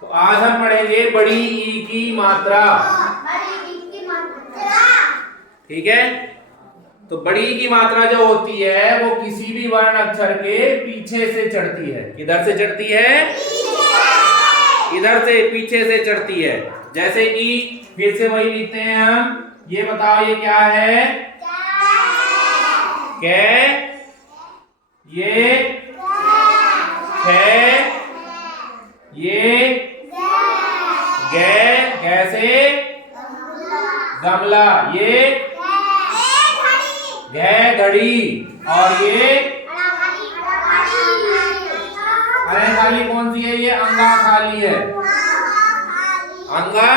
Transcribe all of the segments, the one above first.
तो आज हम पढ़ेंगे बड़ी ई की मात्रा। ठीक है, तो बड़ी ई की मात्रा जो होती है वो किसी भी वर्ण अक्षर के पीछे से चढ़ती है। किधर से चढ़ती है? इधर से, पीछे से चढ़ती है। जैसे ई, फिर से वही लिखते हैं हम। ये बताओ ये क्या है? कै, ये खे, ये गे, कैसे गमला, ये घे घड़ी, और ये अरे खाली कौन सी है? ये अंगा खाली है। अंगा।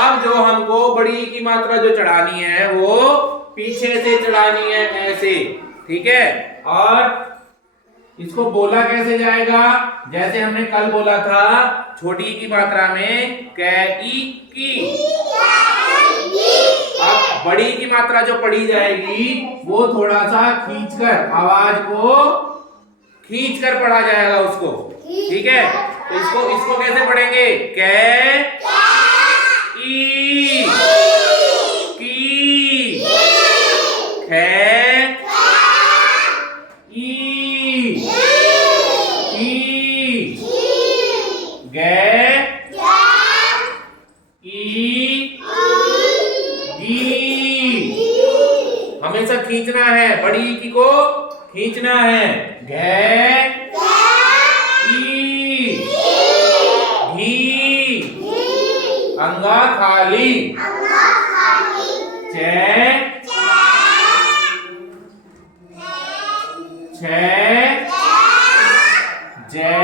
अब जो हमको बड़ी की मात्रा जो चढ़ानी है वो पीछे से चढ़ानी है, ऐसे। ठीक है, और इसको बोला कैसे जाएगा? जैसे हमने कल बोला था, छोटी की मात्रा में कै ई की। अब बड़ी की मात्रा जो पढ़ी जाएगी वो थोड़ा सा खींचकर, आवाज को खींचकर पढ़ा जाएगा उसको। ठीक है, तो इसको कैसे पढ़ेंगे? कै ई की, खे हमेशा खींचना है, बड़ी की को खींचना है। घे ई घी, अंगा खाली। चे छे, जे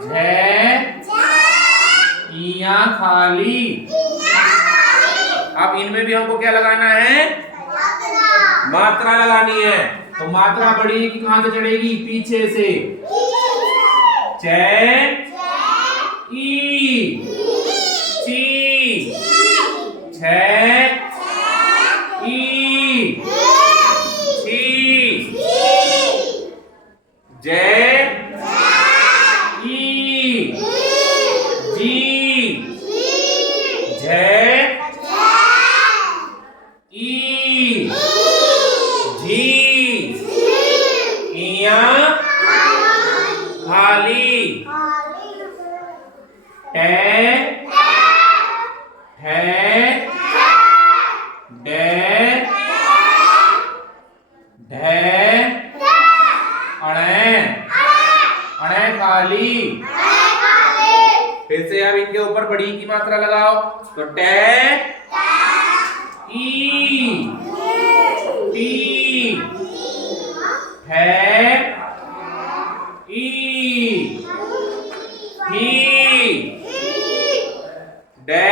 झे, इया खाली। अब इनमें भी हमको क्या लगाना है? मात्रा लगानी है। तो मात्रा बड़ी की कहां से चढ़ेगी? पीछे से। चे ई ची, छे ई छी, जे ई जी, झे ई झी, इया खाली। टे है, डे ढे, अणे अणे खाली। फिर से अब इनके ऊपर बड़ी की मात्रा लगाओ। तो टे ई टी, है ई ही, डे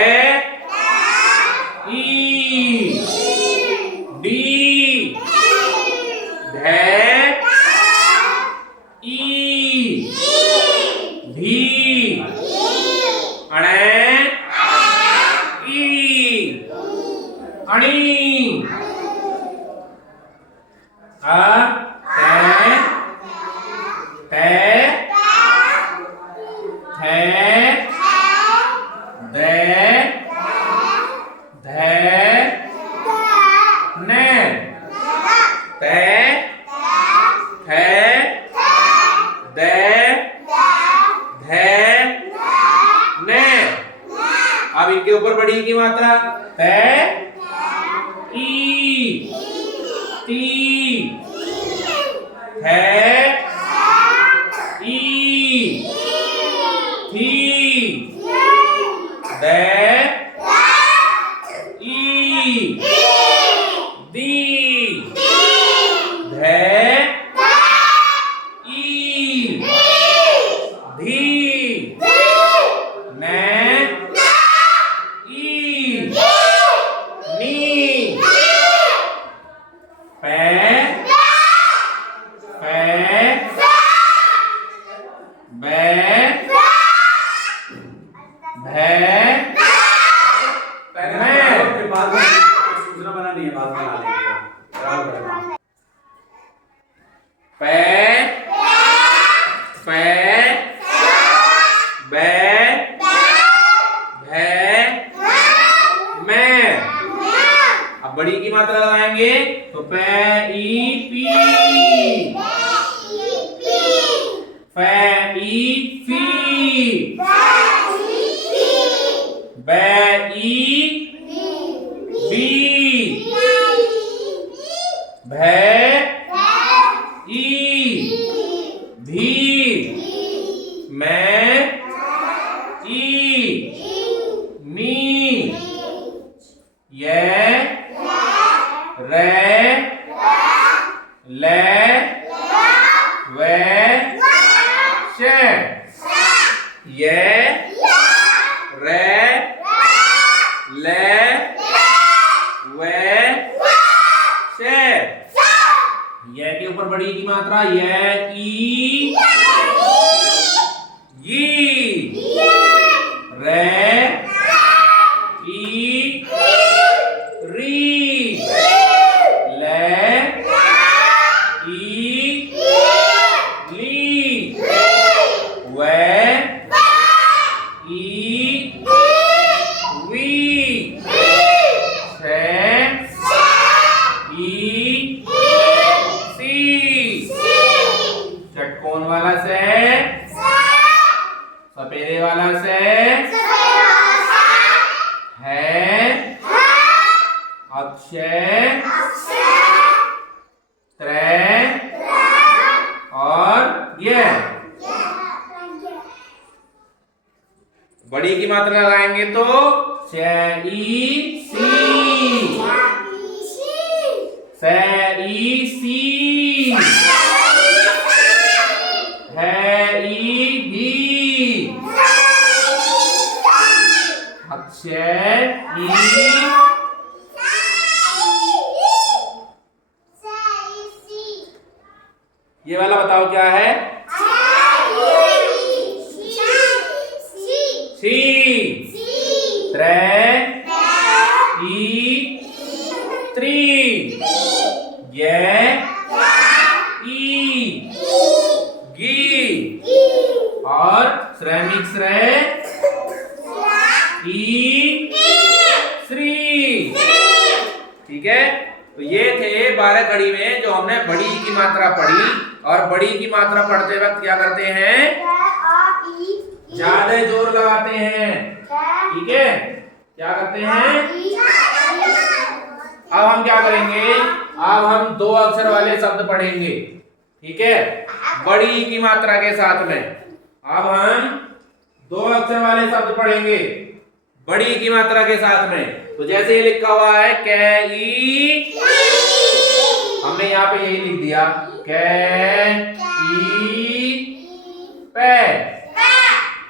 ई डी, ढे ई धी, अणे ई अणी। टे थे, दे धे, ने, ते थे, दे धे, ने। अब इनके ऊपर बड़ी की मात्रा। ते ई टी, है ई थी, दे ई दी, धे ई धी, ने ई ये रे ले वे से। ये के ऊपर बड़ी की मात्रा ये ई रे ई री ले ई ली वे ई वी से ई सी। षटकोण वाला से, सपेरे वाला से है, अक्षय त्रै और ये। बड़ी की मात्रा लगाएंगे तो से ई सी है ई भी, अक्षय ई ये वाला बताओ क्या है? सी त्रै ई त्री ये ई गी और श्रमिक श्रेय ई श्री। ठीक है, तो ये थे 12 कड़ी में जो हमने बड़ी की मात्रा पढ़ी। और बड़ी की मात्रा पढ़ते वक्त क्या करते हैं? ज्यादा जोर लगाते हैं। ठीक है, क्या करते हैं? अब हम क्या करेंगे? अब हम 2 अक्षर वाले शब्द पढ़ेंगे। ठीक है, बड़ी की मात्रा के साथ में अब हम 2 अक्षर वाले शब्द पढ़ेंगे बड़ी की मात्रा के साथ में। तो जैसे ये लिखा हुआ है कै ई, हमने यहाँ पे यही लिख दिया कै ई पे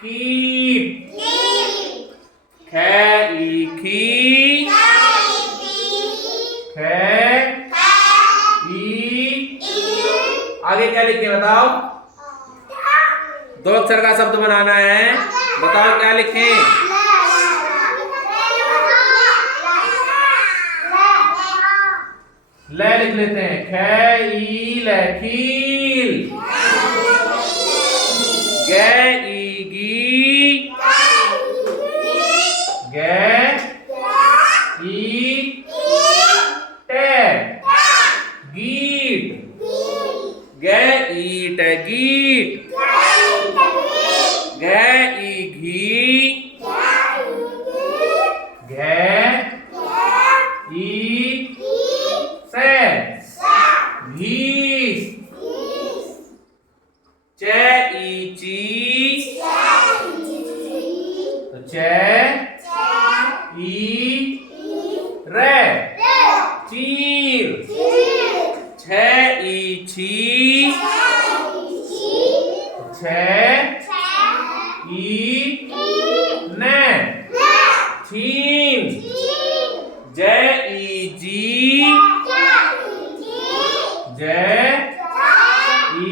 कीप, कै ई खी, कै ई। आगे क्या लिखे बताओ? 2 अक्षर का शब्द बनाना है, बताओ क्या लिखें? ले लिख लेते हैं, खे ई ले खील, गे ई गी, गे ई टे गीट, गे ई टे गीट, गे ई घी, गे ई से घीस, चे ई ची, तो चे ई रे चील, छे ई छी, छे ई ने छीन, जे ई जी, जे ई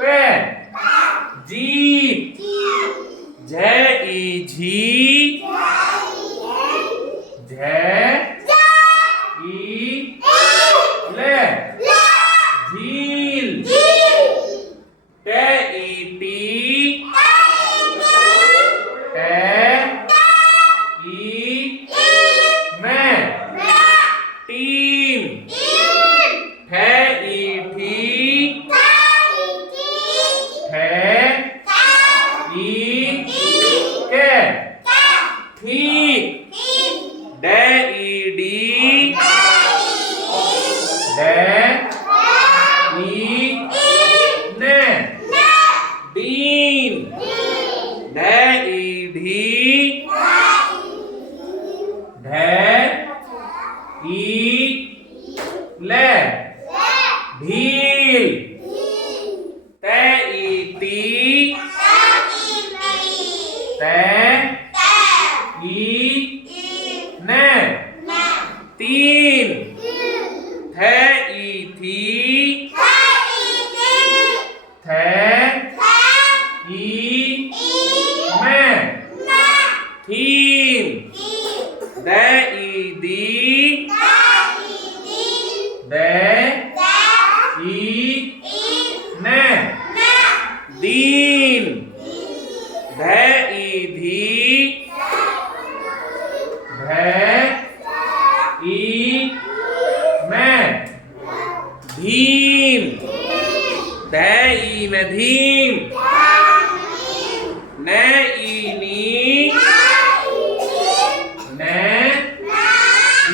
पे जीप, जे ई झी, जे ई ले झील, टे ई टी, ध ई में धीम, न ई नी, न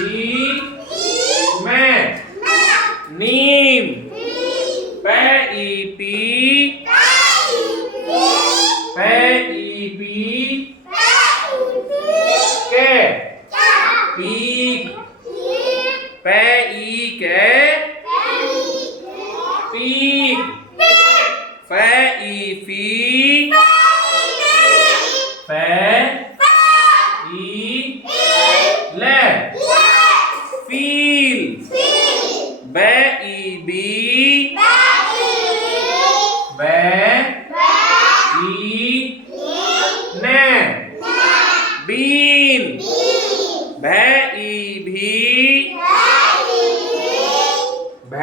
ई में नीम, प ई पी, प ई पी के, पीक, प ई के पीक, फ ई फी, फ ई ले फील, ब ई बी, ब ई ने बीन, भ ई भी, भ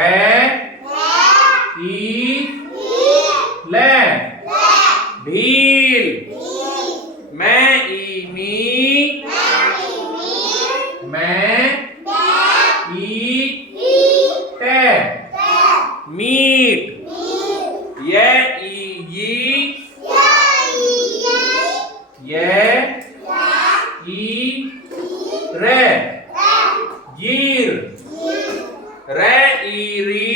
ई ले भील, मैं ई मी, मैं ई ते मीट, ये ई ये, ये ई रे गीर, रे ई री,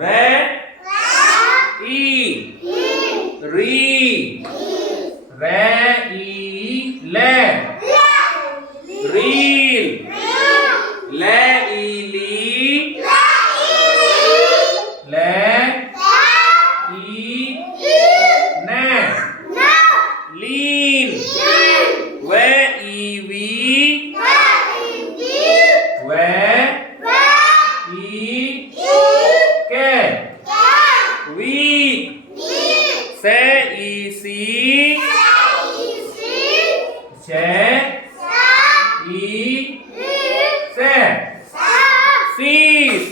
रे ई री, रे ई ले रील, ले ई ली, ले ई ने लीन, वे ई वी, वे ई के वीक, से ई सी, से ई से सीस,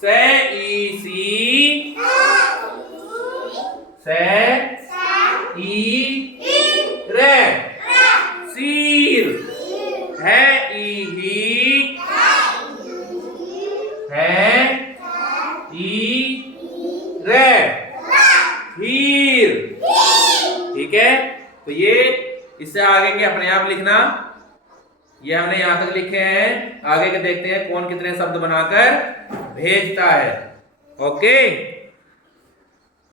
से ई सी, से ई रे सीर, है ई ही, है ई रे हीर। ठीक है, तो ये इससे आगे के अपने आप लिखना, ये हमने यहां तक लिखे हैं, आगे के देखते हैं कौन कितने शब्द बनाकर भेजता है। ओके।